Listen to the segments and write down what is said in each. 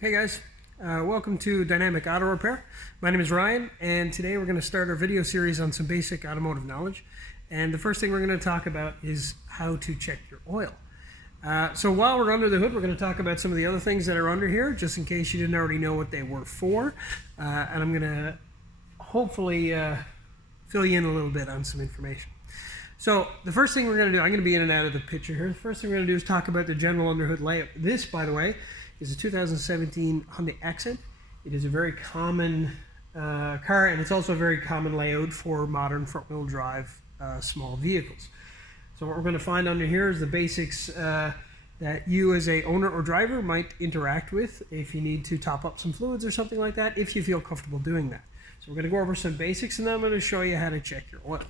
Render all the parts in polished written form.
Hey guys, welcome to Dynamic Auto Repair. My name is Ryan, and today we're going to start our video series on some basic automotive knowledge. And the first thing we're going to talk about is how to check your oil. So while we're under the hood, we're going to talk about some of the other things that are under here, just in case you didn't already know what they were for. And I'm going to hopefully fill you in a little bit on some information. So the first thing we're going to do, I'm going to be in and out of the picture here. The first thing we're going to do is talk about the general underhood layout. This, by the way, is a 2017 Hyundai Accent. It is a very common car, and it's also a very common layout for modern front-wheel drive small vehicles. So what we're going to find under here is the basics that you as a owner or driver might interact with if you need to top up some fluids or something like that, if you feel comfortable doing that. So we're going to go over some basics, and then I'm going to show you how to check your oil.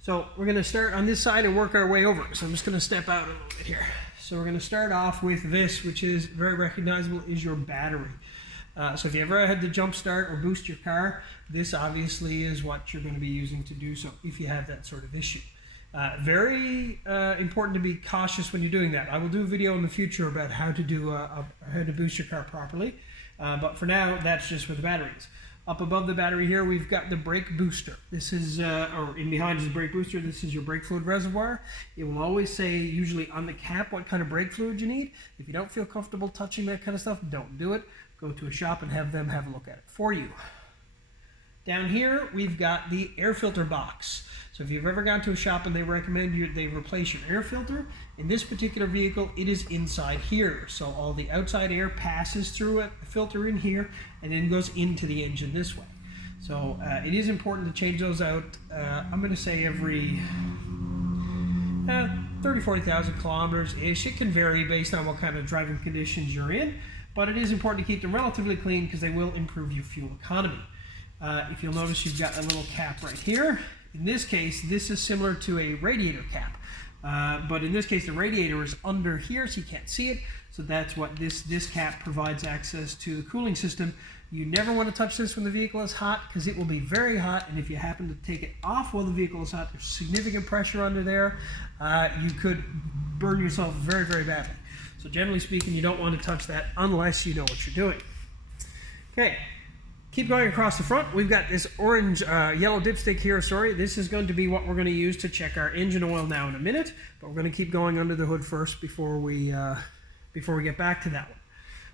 So we're going to start on this side and work our way over. So I'm just going to step out a little bit here. So we're going to start off with this, which is very recognizable, is your battery. So if you ever had to jump start or boost your car, this obviously is what you're going to be using to do so if you have that sort of issue. Very important to be cautious when you're doing that. I will do a video in the future about how to do how to boost your car properly, but for now that's just with the batteries. Up above the battery here, we've got the brake booster. This is, or in behind is the brake booster. This is your brake fluid reservoir. It will always say, usually on the cap, what kind of brake fluid you need. If you don't feel comfortable touching that kind of stuff, don't do it. Go to a shop and have them have a look at it for you. Down here, we've got the air filter box. So if you've ever gone to a shop and they recommend they replace your air filter, in this particular vehicle, it is inside here. So all the outside air passes through a filter in here and then goes into the engine this way. So it is important to change those out, I'm going to say every 30,000-40,000 kilometers-ish. It can vary based on what kind of driving conditions you're in, but it is important to keep them relatively clean because they will improve your fuel economy. If you'll notice, you've got a little cap right here. In this case, this is similar to a radiator cap, but in this case, the radiator is under here, so you can't see it. So that's what this cap provides access to the cooling system. You never want to touch this when the vehicle is hot because it will be very hot, and if you happen to take it off while the vehicle is hot, there's significant pressure under there. You could burn yourself very, very badly. So generally speaking, you don't want to touch that unless you know what you're doing. Okay. Keep going across the front. We've got this orange, yellow dipstick here, sorry. This is going to be what we're going to use to check our engine oil now in a minute, but we're going to keep going under the hood first before we get back to that one.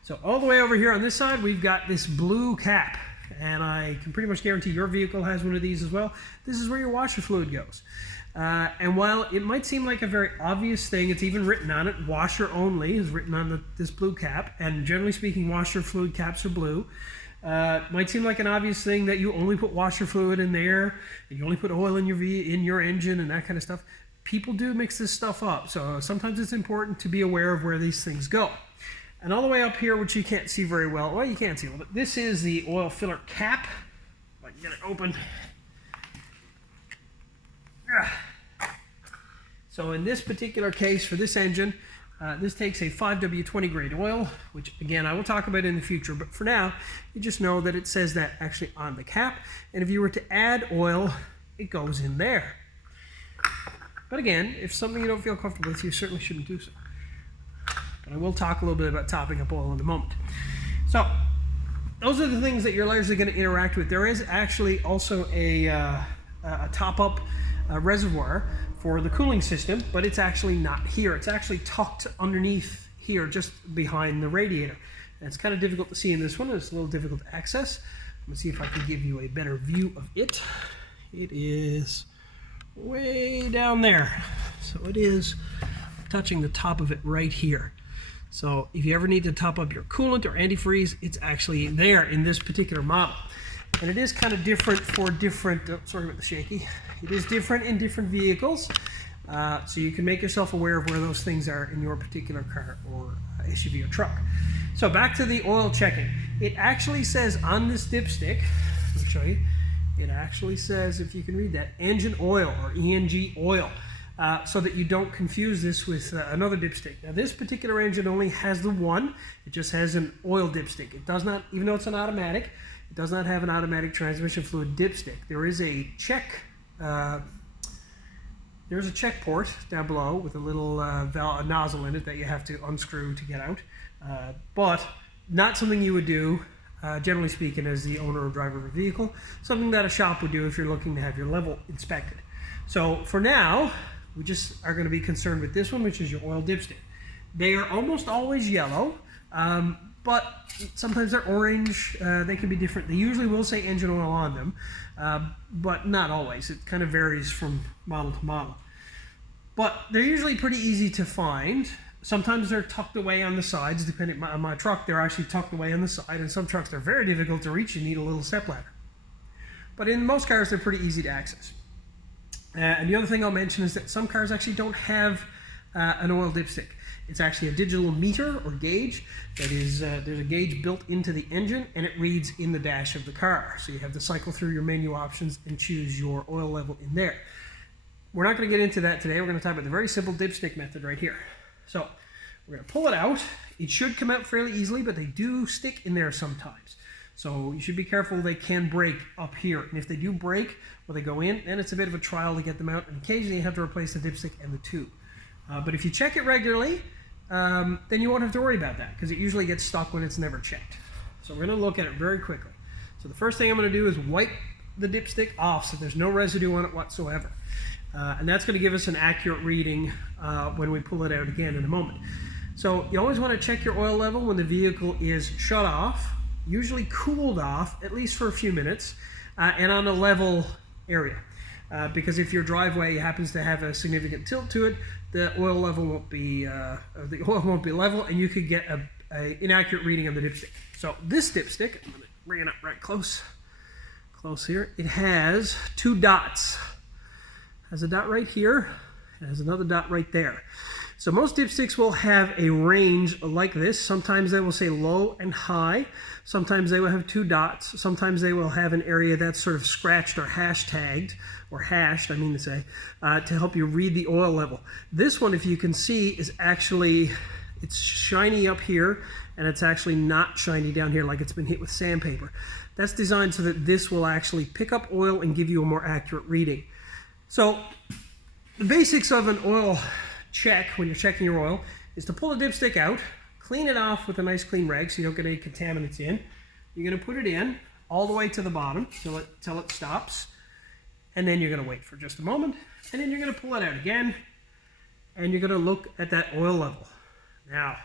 So all the way over here on this side, we've got this blue cap, and I can pretty much guarantee your vehicle has one of these as well. This is where your washer fluid goes. And while it might seem like a very obvious thing, it's even written on it, washer only is written on this blue cap, and generally speaking, washer fluid caps are blue. Might seem like an obvious thing that you only put washer fluid in there, and you only put oil in your engine and that kind of stuff. People do mix this stuff up, so sometimes it's important to be aware of where these things go. And all the way up here, which you can't see very well, you can't see well, but this is the oil filler cap. If I can get it open. So in this particular case, for this engine, this takes a 5W20 grade oil, which again I will talk about in the future, but for now you just know that it says that actually on the cap, and if you were to add oil, it goes in there. But again, if something you don't feel comfortable with, you certainly shouldn't do so. But I will talk a little bit about topping up oil in a moment. So those are the things that you're largely going to interact with. There is actually also a top-up reservoir for the cooling system, but it's actually not here. It's actually tucked underneath here, just behind the radiator. And it's kind of difficult to see in this one. It's a little difficult to access. Let me see if I can give you a better view of it. It is way down there. So it is touching the top of it right here. So if you ever need to top up your coolant or antifreeze, it's actually there in this particular model. And it is kind of different for different, sorry about the shaky. It is different in different vehicles, so you can make yourself aware of where those things are in your particular car or SUV or truck. So back to the oil checking. It actually says on this dipstick, let me show you, it actually says, if you can read that, engine oil or ENG oil, so that you don't confuse this with another dipstick. Now this particular engine only has the one, it just has an oil dipstick. It does not, even though it's an automatic, it does not have an automatic transmission fluid dipstick. There is a check there's a check port down below with a little nozzle in it that you have to unscrew to get out. But not something you would do, generally speaking, as the owner or driver of a vehicle. Something that a shop would do if you're looking to have your level inspected. So for now, we just are going to be concerned with this one, which is your oil dipstick. They are almost always yellow, but sometimes they're orange. They can be different. They usually will say engine oil on them, but not always. It kind of varies from model to model. But they're usually pretty easy to find. Sometimes they're tucked away on the sides. Depending on my truck, they're actually tucked away on the side. And some trucks, they're very difficult to reach. You need a little stepladder. But in most cars, they're pretty easy to access. And the other thing I'll mention is that some cars actually don't have an oil dipstick. It's actually a digital meter or gauge that is, there's a gauge built into the engine and it reads in the dash of the car. So you have to cycle through your menu options and choose your oil level in there. We're not going to get into that today. We're going to talk about the very simple dipstick method right here. So we're going to pull it out. It should come out fairly easily, but they do stick in there sometimes. So you should be careful. They can break up here. And if they do break or they go in, then it's a bit of a trial to get them out. And occasionally you have to replace the dipstick and the tube. But if you check it regularly, then you won't have to worry about that because it usually gets stuck when it's never checked. So we're going to look at it very quickly. So the first thing I'm going to do is wipe the dipstick off so there's no residue on it whatsoever. And that's going to give us an accurate reading when we pull it out again in a moment. So you always want to check your oil level when the vehicle is shut off, usually cooled off, at least for a few minutes, and on a level area. Because if your driveway happens to have a significant tilt to it, the oil level won't be level, and you could get an inaccurate reading on the dipstick. So this dipstick, I'm going to bring it up right close here. It has two dots. It has a dot right here. It has another dot right there. So most dipsticks will have a range like this. Sometimes they will say low and high. Sometimes they will have two dots. Sometimes they will have an area that's sort of scratched or hashtagged, or hashed, I mean to say, to help you read the oil level. This one, if you can see, is actually, it's shiny up here, and it's actually not shiny down here like it's been hit with sandpaper. That's designed so that this will actually pick up oil and give you a more accurate reading. So the basics of an oil check when you're checking your oil is to pull the dipstick out, clean it off with a nice clean rag so you don't get any contaminants in. You're going to put it in all the way to the bottom till it stops, and then you're going to wait for just a moment, and then you're going to pull it out again, and you're going to look at that oil level. Now,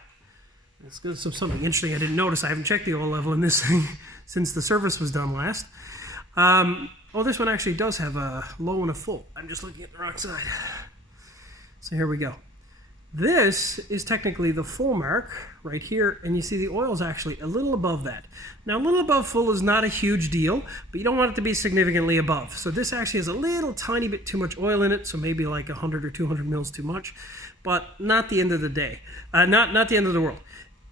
let's go to something interesting I didn't notice. I haven't checked the oil level in this thing since the service was done last. Oh, this one actually does have a low and a full. I'm just looking at the wrong side. So here we go. This is technically the full mark right here, and you see the oil is actually a little above that. Now, a little above full is not a huge deal, but you don't want it to be significantly above. So this actually has a little tiny bit too much oil in it, so maybe like 100 or 200 mils too much, but not the end of the day. Not the end of the world.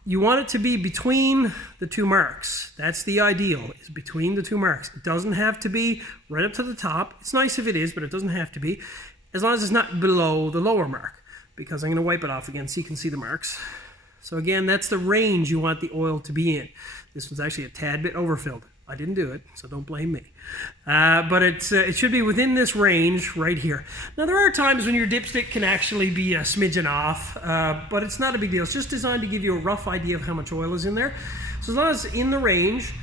You want it to be between the two marks. That's the ideal, is between the two marks. It doesn't have to be right up to the top. It's nice if it is, but it doesn't have to be, as long as it's not below the lower mark, because I'm going to wipe it off again so you can see the marks. So again, that's the range you want the oil to be in. This one's actually a tad bit overfilled. I didn't do it, so don't blame me. But it should be within this range right here. Now, there are times when your dipstick can actually be a smidgen off, but it's not a big deal. It's just designed to give you a rough idea of how much oil is in there. So as long as it's in the range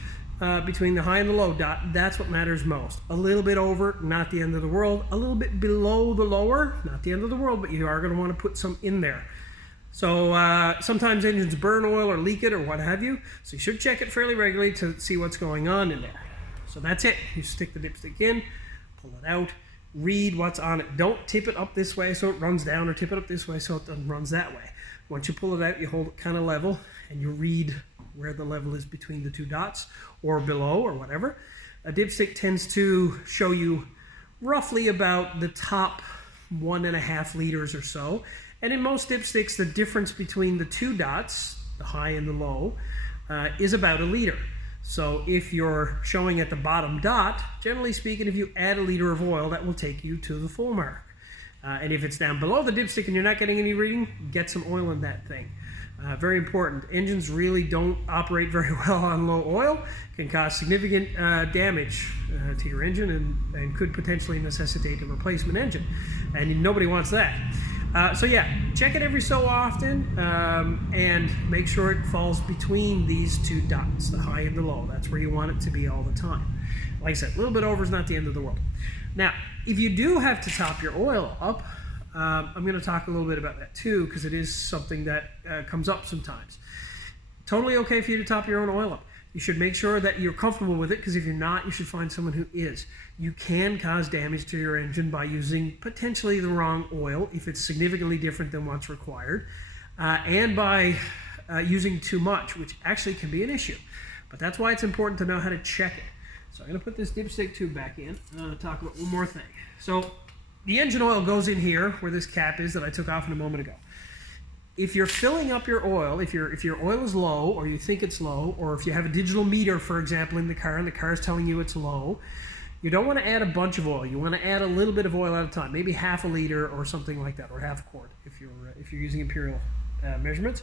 between the high and the low dot, that's what matters most. A little bit over, not the end of the world. A little bit below the lower, not the end of the world, but you are going to want to put some in there. So sometimes engines burn oil or leak it or what have you. So you should check it fairly regularly to see what's going on in there. So that's it. You stick the dipstick in, pull it out, read what's on it. Don't tip it up this way so it runs down, or tip it up this way so it runs that way. Once you pull it out, you hold it kind of level and you read where the level is between the two dots or below or whatever. A dipstick tends to show you roughly about the top 1.5 liters or so. And in most dipsticks, the difference between the two dots, the high and the low, is about 1 liter. So if you're showing at the bottom dot, generally speaking, if you add 1 liter of oil, that will take you to the full mark. And if it's down below the dipstick and you're not getting any reading, get some oil in that thing. Very important. Engines really don't operate very well on low oil. Can cause significant damage to your engine and could potentially necessitate a replacement engine. And nobody wants that. So yeah, check it every so often and make sure it falls between these two dots, the high and the low. That's where you want it to be all the time. Like I said, a little bit over is not the end of the world. Now, if you do have to top your oil up, I'm going to talk a little bit about that too, because it is something that comes up sometimes. Totally okay for you to top your own oil up. You should make sure that you're comfortable with it, because if you're not, you should find someone who is. You can cause damage to your engine by using potentially the wrong oil if it's significantly different than what's required, and by using too much, which actually can be an issue. But that's why it's important to know how to check it. So I'm going to put this dipstick tube back in, and I'm going to talk about one more thing. So the engine oil goes in here where this cap is that I took off in a moment ago. If you're filling up your oil, if your oil is low, or you think it's low, or if you have a digital meter, for example, in the car, and the car is telling you it's low, you don't want to add a bunch of oil. You want to add a little bit of oil at a time, maybe half a liter or something like that, or half a quart if you're using imperial measurements,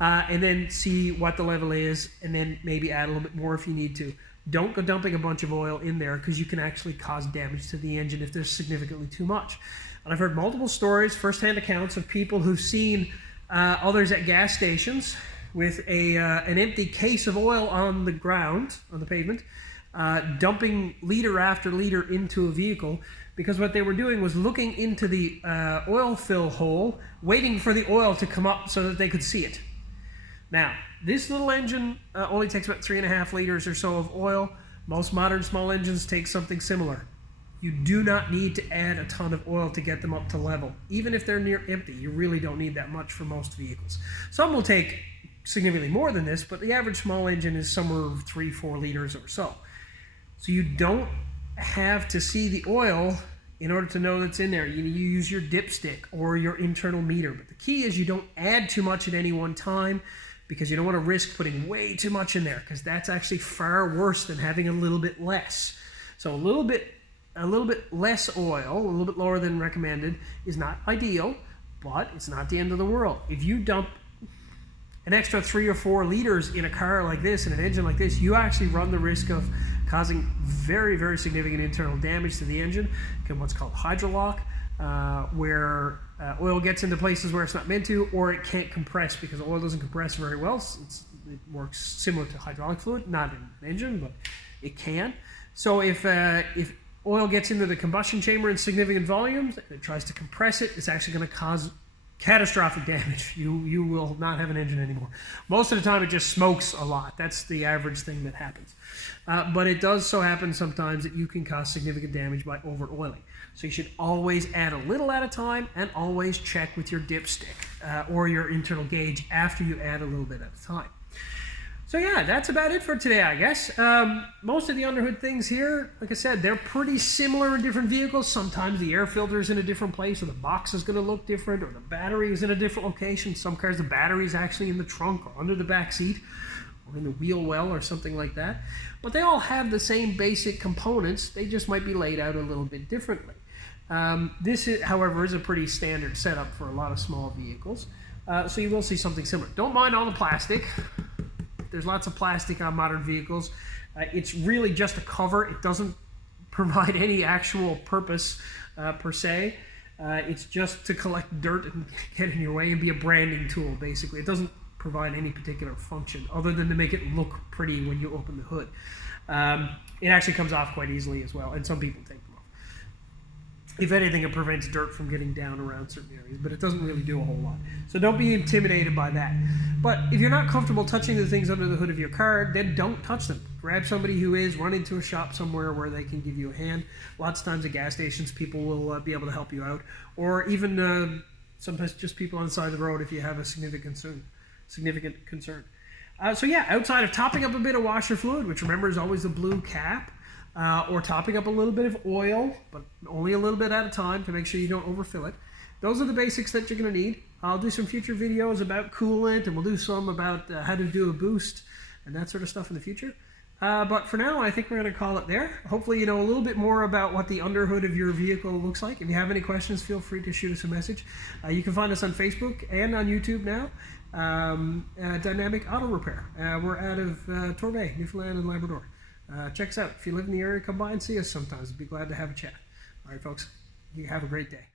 and then see what the level is, and then maybe add a little bit more if you need to. Don't go dumping a bunch of oil in there, because you can actually cause damage to the engine if there's significantly too much. And I've heard multiple stories, first-hand accounts of people who've seen others at gas stations with an empty case of oil on the ground, on the pavement, dumping liter after liter into a vehicle, because what they were doing was looking into the oil fill hole, waiting for the oil to come up so that they could see it. Now, this little engine only takes about 3.5 liters or so of oil. Most modern small engines take something similar. You do not need to add a ton of oil to get them up to level. Even if they're near empty, you really don't need that much for most vehicles. Some will take significantly more than this, but the average small engine is somewhere 3-4 liters or so. So you don't have to see the oil in order to know that's in there. You use your dipstick or your internal meter. But the key is you don't add too much at any one time, because you don't want to risk putting way too much in there, because that's actually far worse than having a little bit less. So a little bit less oil, a little bit lower than recommended, is not ideal, but it's not the end of the world. If you dump an extra 3 or 4 liters in a car like this, in an engine like this, you actually run the risk of causing very, very significant internal damage to the engine, what's called hydrolock, where oil gets into places where it's not meant to, or it can't compress, because oil doesn't compress very well. It works similar to hydraulic fluid, not in an engine, but it can. So if oil gets into the combustion chamber in significant volumes and it tries to compress it, it's actually going to cause catastrophic damage. You will not have an engine anymore. Most of the time it just smokes a lot. That's the average thing that happens. But it does so happen sometimes that you can cause significant damage by over oiling. So you should always add a little at a time, and always check with your dipstick or your internal gauge after you add a little bit at a time. So yeah, that's about it for today, I guess. Most of the underhood things here, like I said, they're pretty similar in different vehicles. Sometimes the air filter is in a different place, or the box is going to look different, or the battery is in a different location. Some cars, the battery is actually in the trunk or under the back seat, or in the wheel well, or something like that. But they all have the same basic components. They just might be laid out a little bit differently. This, however, is a pretty standard setup for a lot of small vehicles. So you will see something similar. Don't mind all the plastic. There's lots of plastic on modern vehicles. It's really just a cover. It doesn't provide any actual purpose per se. It's just to collect dirt and get in your way and be a branding tool, basically. It doesn't provide any particular function other than to make it look pretty when you open the hood. It actually comes off quite easily as well, and some people take them off. If anything, it prevents dirt from getting down around certain areas, but it doesn't really do a whole lot. So don't be intimidated by that. But if you're not comfortable touching the things under the hood of your car, then don't touch them. Grab somebody who is, run into a shop somewhere where they can give you a hand. Lots of times at gas stations, people will be able to help you out, or even sometimes just people on the side of the road if you have a significant concern. So yeah, outside of topping up a bit of washer fluid, which remember is always the blue cap, or topping up a little bit of oil, but only a little bit at a time to make sure you don't overfill it. Those are the basics that you're going to need. I'll do some future videos about coolant, and we'll do some about how to do a boost and that sort of stuff in the future. But for now, I think we're going to call it there. Hopefully you know a little bit more about what the underhood of your vehicle looks like. If you have any questions, feel free to shoot us a message. You can find us on Facebook and on YouTube now. Dynamic Auto Repair. We're out of Torbay, Newfoundland and Labrador. Check us out. If you live in the area, come by and see us sometimes. We'd be glad to have a chat. All right, folks. You have a great day.